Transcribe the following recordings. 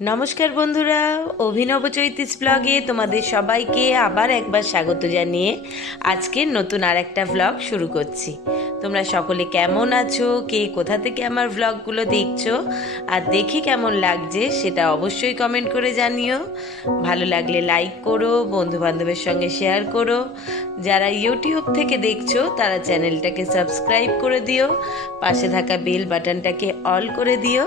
নমস্কার বন্ধুরা, অভিনব চৈতিস ব্লগে তোমাদের সবাইকে আবার একবার স্বাগত জানিয়ে আজকের নতুন আর একটা ব্লগ শুরু করছি। তোমরা সকলে কেমন আছো, কে কোথা থেকে আমার ব্লগগুলো দেখছো আর দেখে কেমন লাগছে সেটা অবশ্যই কমেন্ট করে জানিও। ভালো লাগলে লাইক করো, বন্ধু বান্ধবের সঙ্গে শেয়ার করো। যারা ইউটিউব থেকে দেখছো তারা চ্যানেলটাকে সাবস্ক্রাইব করে দিও, পাশে থাকা বেল বাটনটাকে অল করে দিও।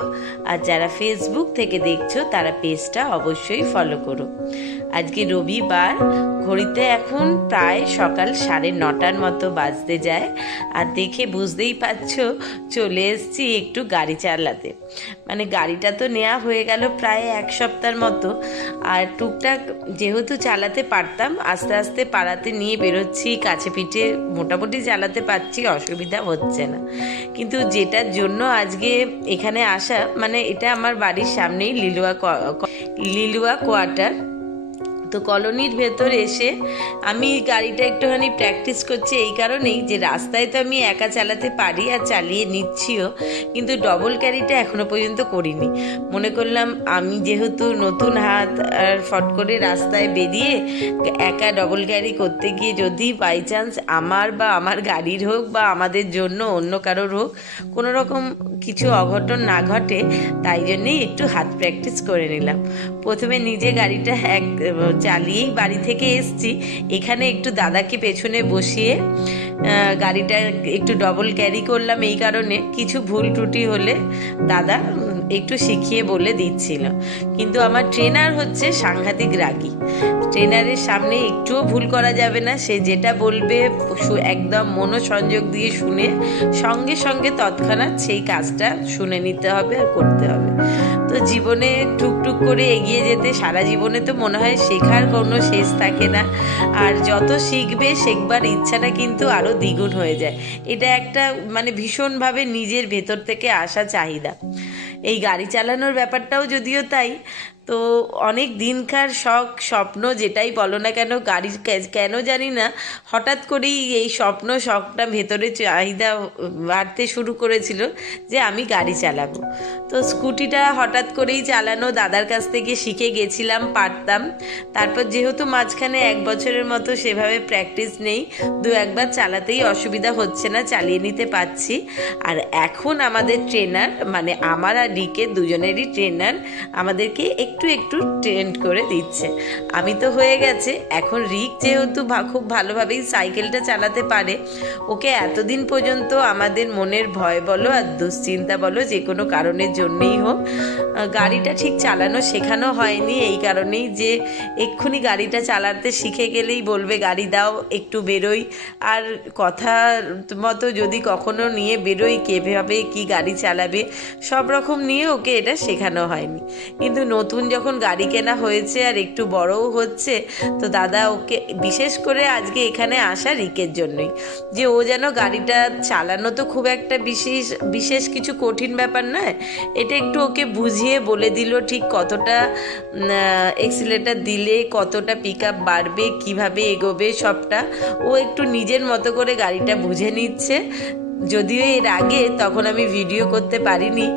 আর যারা ফেসবুক থেকে দেখছো তারা পেজটা অবশ্যই ফলো করো। আজকে রবিবার, ঘড়িতে এখন প্রায় সকাল 9:30 মতো বাজতে যায়। আর দেখে বুঝতেই পারছো চলে এসেছি একটু গাড়ি চালাতে। মানে গাড়িটা তো নেওয়া হয়ে গেল প্রায় এক সপ্তাহের মতো, আর টুকটাক যেহেতু চালাতে পারতাম আস্তে আস্তে পাড়াতে নিয়ে বেরোচ্ছি, কাছে পিঠে মোটামুটি চালাতে পারছি, অসুবিধা হচ্ছে না। কিন্তু যেটার জন্য আজকে এখানে আসা, মানে এটা আমার বাড়ির সামনেই লিলুয়া কোয়ার্টার। তো কলোনির ভেতর এসে আমি গাড়িটা একটুখানি প্র্যাকটিস করছি এই কারণেই যে রাস্তায় তো আমি একা চালাতে পারি আর চালিয়ে নিচ্ছিও, কিন্তু ডবল ক্যারিটা এখনো পর্যন্ত করিনি। মনে করলাম আমি যেহেতু নতুন হাত, আর ফট করে রাস্তায় বেরিয়ে একা ডবল ক্যারি করতে গিয়ে যদি বাই চান্স আমার বা আমার গাড়ির হোক বা আমাদের জন্য অন্য কারোর হোক কোনো রকম কিছু অঘটন না ঘটে, তাই জন্যেই একটু হাত প্র্যাকটিস করে নিলাম। প্রথমে নিজে গাড়িটা চালিয়েই বাড়ি থেকে এসছি, এখানে একটু দাদাকে পেছনে বসিয়ে গাড়িটা একটু ডবল ক্যারি করলাম। এই কারণে কিছু ভুল ত্রুটি হলে দাদা একটু শিখিয়ে বলে দিচ্ছিল। কিন্তু আমার ট্রেনার হচ্ছে সাংঘাতিক রাগী। ট্রেনারের সামনে একটুও ভুল করা যাবে না, সে যেটা বলবে একদম মনোসংযোগ দিয়ে শুনে সঙ্গে সঙ্গে তৎক্ষণাৎ সেই কাজটা শুনে নিতে হবে আর করতে হবে। তো জীবনে টুকটুক করে এগিয়ে যেতে, সারা জীবনে তো মনে হয় শেখার কোনো শেষ থাকে না, আর যত শিখবে শেখবার ইচ্ছাটা কিন্তু আরও দ্বিগুণ হয়ে যায়। এটা একটা মানে ভীষণভাবে নিজের ভেতর থেকে আসা চাহিদা। এই গাড়ি চালানোর ব্যাপারটাও যদিও তাই। তো অনেক দিনকার শখ, স্বপ্ন যেটাই বলো না কেন, গাড়ির কেন জানি না হঠাৎ করেই এই স্বপ্ন শখটা ভেতরে চাহিদা বাড়তে শুরু করেছিল যে আমি গাড়ি চালাবো। তো স্কুটিটা হঠাৎ করেই চালানো দাদার কাছ থেকে শিখে গেছিলাম, পারতাম। তারপর যেহেতু মাঝখানে 1 বছরের মতো সেভাবে প্র্যাকটিস নেই, দু একবার চালাতেই অসুবিধা হচ্ছে না, চালিয়ে নিতে পারছি। আর এখন আমাদের ট্রেনার, মানে আমার আর রিকের দুজনেরই ট্রেনার আমাদেরকে একটু একটু ট্রেন্ড করে দিচ্ছে। আমি তো হয়ে গেছে, এখন রিক যেহেতু খুব ভালোভাবেই সাইকেলটা চালাতে পারে, ওকে এতদিন পর্যন্ত আমাদের মনের ভয় বলো আর দুশ্চিন্তা বলো যে কোনো কারণের জন্যেই হোক গাড়িটা ঠিক চালানো শেখানো হয়নি। এই কারণেই যে এক্ষুনি গাড়িটা চালাতে শিখে গেলেই বলবে গাড়ি দাও একটু বেরোই, আর কথা মতো যদি কখনো নিয়ে বেরোই কীভাবে কি গাড়ি চালাবে সব রকম নিয়ে ওকে এটা শেখানো হয়নি। কিন্তু নতুন যখন গাড়ি কেনা হয়েছে আর একটু বড়ও হচ্ছে, তো দাদা ওকে বিশেষ করে আজকে এখানে আসা রিকের জন্যই, যে ও যেন গাড়িটা চালানো তো খুব একটা বিশেষ কিছু কঠিন ব্যাপার নয়, এটা একটু ওকে বুঝিয়ে বলে দিল ঠিক কতটা এক্সিলেটার দিলে কতটা পিক আপ বাড়বে, কীভাবে এগোবে সবটা ও একটু নিজের মতো করে গাড়িটা বুঝে নিচ্ছে। যদিও এর আগে তখন আমি ভিডিও করতে পারিনি,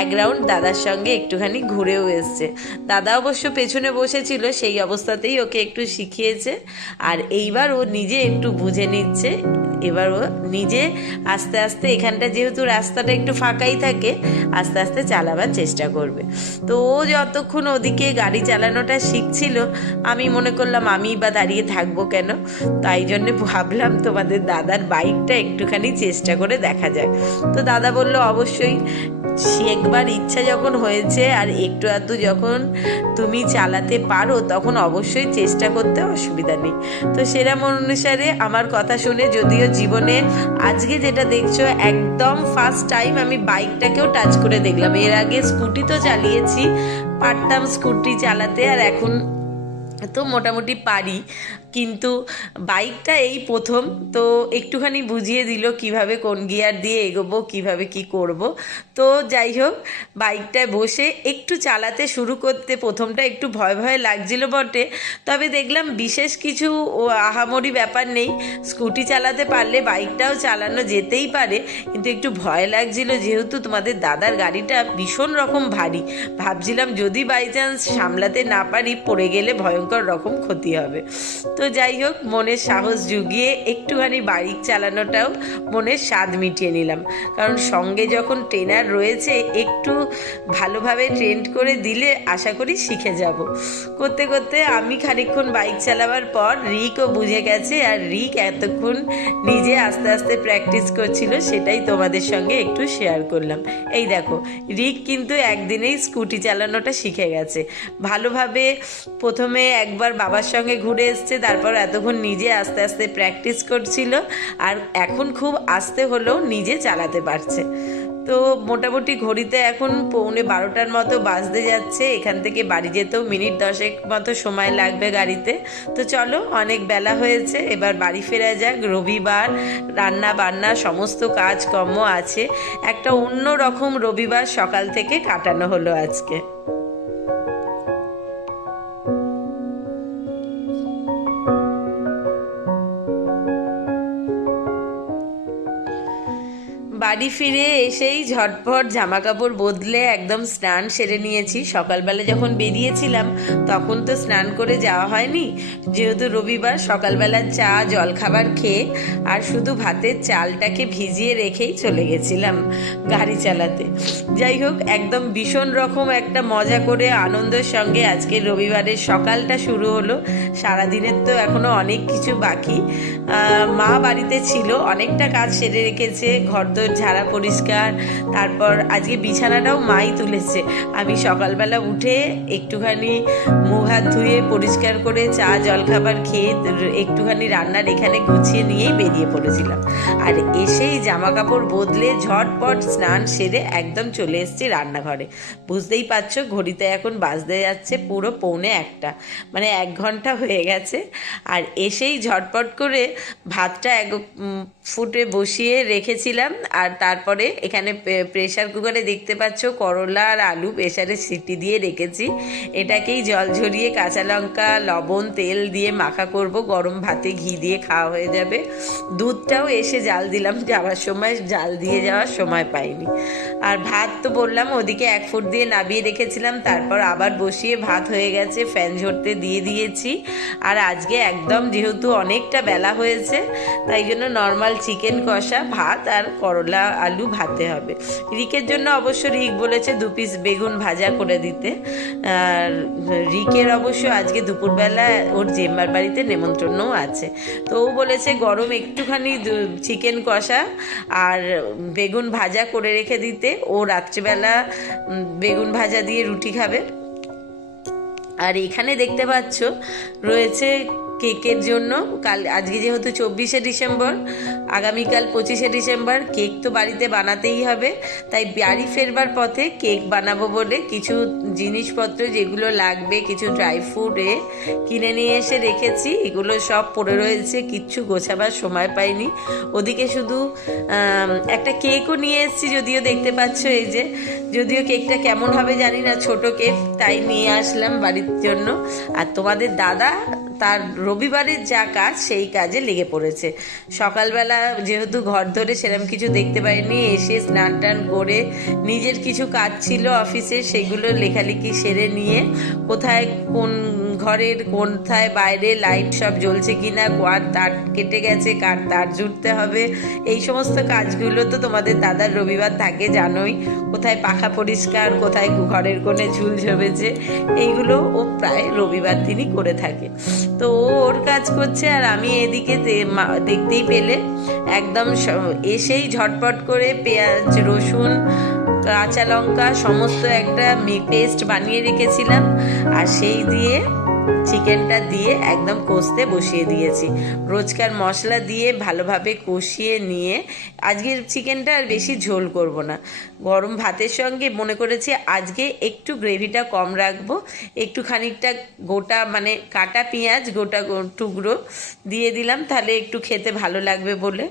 1 রাউন্ড দাদার সঙ্গে একটুখানি ঘুরেও এসছে। দাদা অবশ্য পেছনে বসেছিল, সেই অবস্থাতেই ওকে একটু শিখিয়েছে। আর এইবার ও নিজে একটু বুঝে নিচ্ছে, এবার ও নিজে আস্তে আস্তে, এখানটা যেহেতু রাস্তাটা একটু ফাঁকাই থাকে, আস্তে আস্তে চালাবার চেষ্টা করবে। তো ও যতক্ষণ ওদিকে গাড়ি চালানোটা শিখছিল, আমি মনে করলাম আমি বা দাঁড়িয়ে থাকবো কেন, তাই জন্যে ভাবলাম তোমাদের দাদার বাইকটা একটুখানি চেষ্টা করে দেখা যায়। তো দাদা বলল অবশ্যই, একবার ইচ্ছা যখন হয়েছে আর একটু আধটু যখন তুমি চালাতে পারো তখন অবশ্যই চেষ্টা করতে অসুবিধা নেই। তো সেরকম অনুসারে আমার কথা শুনে, যদিও জীবনে আজকে যেটা দেখছো একদম ফার্স্ট টাইম আমি বাইকটাকেও টাচ করে দেখলাম। এর আগে স্কুটি তো চালিয়েছি, পারতাম স্কুটি চালাতে, আর এখন তো মোটামুটি পারি। কিন্তু বাইকটা এই প্রথম, তো একটুখানি বুঝিয়ে দিল কিভাবে কোন গিয়ার দিয়ে এগোবো, কিভাবে কি করব। তো যাই হোক, বাইকটায় বসে একটু চালাতে শুরু করতে প্রথমটা একটু ভয় ভয় লাগছিল বটে, তবে দেখলাম বিশেষ কিছু আহামরি ব্যাপার নেই। স্কুটি চালাতে পারলে বাইকটাও চালানো যেতেই পারে, কিন্তু একটু ভয় লাগছিল যেহেতু তোমাদের দাদার গাড়িটা ভীষণ রকম ভারী। ভাবছিলাম যদি বাই চান্স সামলাতে না পারি, পড়ে গেলে ভয়ঙ্কর রকম ক্ষতি হবে। তো যাই হোক, মনের সাহস জুগিয়ে একটুখানি বাইক চালানোটাও মনের স্বাদ মিটিয়ে নিলাম, কারণ সঙ্গে যখন ট্রেনার রয়েছে একটু ভালোভাবে ট্রেন করে দিলে আশা করি শিখে যাব। করতে করতে আমি খানিকক্ষণ বাইক চালাবার পর রিকও বুঝে গেছে, আর রিক এতক্ষণ নিজে আস্তে আস্তে প্র্যাকটিস করছিল, সেটাই তোমাদের সঙ্গে একটু শেয়ার করলাম। এই দেখো, রিক কিন্তু একদিনেই স্কুটি চালানোটা শিখে গেছে ভালোভাবে। প্রথমে একবার বাবার সঙ্গে ঘুরে এসছে, তারপর এতক্ষণ নিজে আস্তে আস্তে প্র্যাকটিস করছিল, আর এখন খুব আস্তে হলেও নিজে চালাতে পারছে। তো মোটামুটি ঘড়িতে এখন 11:45 মতো বাজতে যাচ্ছে। এখান থেকে বাড়ি যেতেও মিনিট 10 মতো সময় লাগবে গাড়িতে। তো চলো, অনেক বেলা হয়েছে, এবার বাড়ি ফেরা যাক। রবিবার, রান্না বান্না সমস্ত কাজকর্ম আছে, একটা অন্য রকম রবিবার সকাল থেকে কাটানো হলো আজকে। বাড়ি ফিরে এসেই ঝটপট জামা কাপড় বদলে একদম স্নান সেরে নিয়েছি। সকালবেলা যখন বেরিয়েছিলাম তখন তো স্নান করে যাওয়া হয়নি, যেহেতু রবিবার। সকালবেলা চা জলখাবার খেয়ে আর শুধু ভাতের চালটাকে ভিজিয়ে রেখেই চলে গেছিলাম গাড়ি চালাতে। যাই হোক, একদম ভীষণ রকম একটা মজা করে আনন্দের সঙ্গে আজকে রবিবারের সকালটা শুরু হলো। সারাদিনের তো এখনো অনেক কিছু বাকি। মা বাড়িতে ছিল, অনেকটা কাজ সেরে রেখেছে, ঘরদোর ঝাড়া পরিষ্কার, তারপর আজকে বিছানাটাও মাই তুলেছে। আমি সকালবেলা উঠে একটুখানি মুখ হাত ধুয়ে পরিষ্কার করে চা জলখাবার খেয়ে একটুখানি রান্নার এখানে গুছিয়ে নিয়েই বেরিয়ে পড়েছিলাম। আর এসেই জামা কাপড় বদলে ঝটপট স্নান সেরে একদম চলে এসেছি রান্নাঘরে। বুঝতেই পারছো, ঘড়িতে এখন বাজতে যাচ্ছে পুরো 1:45, মানে 1 ঘন্টা হয়ে গেছে। আর এসেই ঝটপট করে ভাতটা ফুটে বসিয়ে রেখেছিলাম, আর তারপরে এখানে প্রেসার কুকারে দেখতে পাচ্ছ করলা আর আলু প্রেসারে সিটি দিয়ে রেখেছি। এটাকেই জল ঝরিয়ে কাঁচা লঙ্কা লবণ তেল দিয়ে মাখা করব, গরম ভাতে ঘি দিয়ে খাওয়া হয়ে যাবে। দুধটাও এসে জাল দিলাম, যাওয়ার সময় জাল দিয়ে যাওয়ার সময় পাইনি। আর ভাত তো বললাম ওদিকে 1 ফুট দিয়ে নামিয়ে রেখেছিলাম, তারপর আবার বসিয়ে ভাত হয়ে গেছে, ফ্যান ঝরতে দিয়ে দিয়েছি। আর আজকে একদম যেহেতু অনেকটা বেলা হয়েছে, তাই জন্য নর্মাল চিকেন কষা ভাত আর করলা আলু ভাতে হবে। রিকের জন্য অবশ্য রিক বলেছে 2 পিস বেগুন ভাজা করে দিতে। আর রিকের অবশ্য আজকে দুপুরবেলা ওর জেম্মার বাড়িতে নেমন্ত্রণও আছে, তো ও বলেছে গরম একটুখানি চিকেন কষা আর বেগুন ভাজা করে রেখে দিতে, ও রাত্রিবেলা বেগুন ভাজা দিয়ে রুটি খাবে। আর এখানে দেখতে পাচ্ছ রয়েছে কেকের জন্য। আজকে যেহেতু 24শে ডিসেম্বর, আগামীকাল 25শে ডিসেম্বর, কেক তো বাড়িতে বানাতেই হবে। তাই বাড়ি ফেরবার পথে কেক বানাবো বলে কিছু জিনিসপত্র যেগুলো লাগবে, কিছু ড্রাই ফ্রুট কিনে নিয়ে এসে রেখেছি। এগুলো সব পড়ে রয়েছে, কিচ্ছু গোছাবার সময় পাইনি। ওদিকে শুধু একটা কেকও নিয়ে এসেছি, যদিও দেখতে পাচ্ছ এই যে, যদিও কেকটা কেমন হবে জানি না, ছোট কেক, তাই নিয়ে আসলাম বাড়ির জন্য। আর তোমাদের দাদা তার রবিবারের যা কাজ সেই কাজে লেগে পড়েছে। সকালবেলা যেহেতু ঘর ধরে সেরকম কিছু দেখতে পাইনি, এসে স্নান টান করে নিজের কিছু কাজ ছিল অফিসে, সেগুলো লেখালেখি সেরে নিয়ে কোথায় কোন ঘরের কোথায় বাইরে লাইট সব জ্বলছে কিনা, কার তার কেটে গেছে, কার তার জুড়তে হবে, এই সমস্ত কাজগুলো তো তোমাদের দাদার রবিবার থাকে জানোই। কোথায় পাখা পরিষ্কার, কোথায় ঘরের কোণে ঝুল ঝবেছে, এইগুলো ও প্রায় রবিবার দিনই করে থাকে। তো ও ওর কাজ করছে, আর আমি এদিকে দেখতেই পেলে একদম এসেই ঝটপট করে পেঁয়াজ রসুন কাঁচা লঙ্কা সমস্ত একটা পেস্ট বানিয়ে রেখেছিলাম, আর সেই দিয়ে চিকেনটা দিয়ে একদম কষতে বসিয়ে দিয়েছি। রোজকার মশলা দিয়ে ভালোভাবে কষিয়ে নিয়ে আজকের চিকেনটা আর বেশি ঝোল করব না। গরম ভাতের সঙ্গে মনে করেছি আজকে একটু গ্রেভিটা কম রাখবো, একটু খানিকটা গোটা মানে কাটা পেঁয়াজ গোটা টুকরো দিয়ে দিলাম, তাহলে একটু খেতে ভালো লাগবে বলে।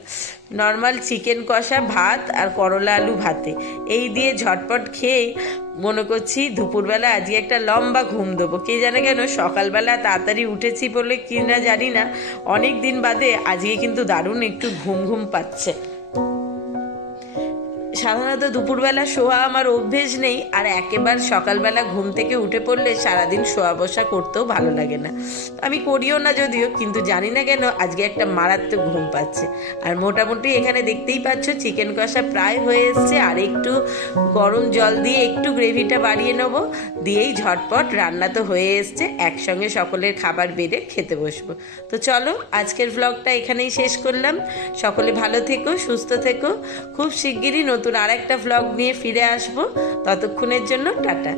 নর্মাল চিকেন কষা ভাত আর করলা আলু ভাতে এই দিয়ে ঝটপট খেয়ে মনে করছি দুপুরবেলা আজকে একটা লম্বা ঘুম দেবো। কে জানে কেন সকালবেলা তাড়াতাড়ি উঠেছি বলে কি না জানি না, অনেক দিন বাদে আজকে কিন্তু দারুণ একটু ঘুম ঘুম পাচ্ছে। সাধারণত দুপুরবেলা শোয়া আমার অভ্যেস নেই, আর একেবারে সকালবেলা ঘুম থেকে উঠে পড়লে সারাদিন শোয়া বসা করতেও ভালো লাগে না। আমি করিও না যদিও, কিন্তু জানি না কেন আজকে একটা মারাত্মক ঘুম পাচ্ছে। আর মোটামুটি এখানে দেখতেই পাচ্ছ চিকেন কষা প্রায় হয়ে এসছে, আর একটু গরম জল দিয়ে একটু গ্রেভিটা বাড়িয়ে নেব, দিয়েই ঝটপট রান্না তো হয়ে এসছে, একসঙ্গে সকলের খাবার বেড়ে খেতে বসবো। তো চলো আজকের ব্লগটা এখানেই শেষ করলাম। সকলে ভালো থেকো, সুস্থ থেকো। খুব শিগগিরই নতুন আর একটা ভ্লগ নিয়ে ফিরে আসবো। ততক্ষণের জন্য টাটা।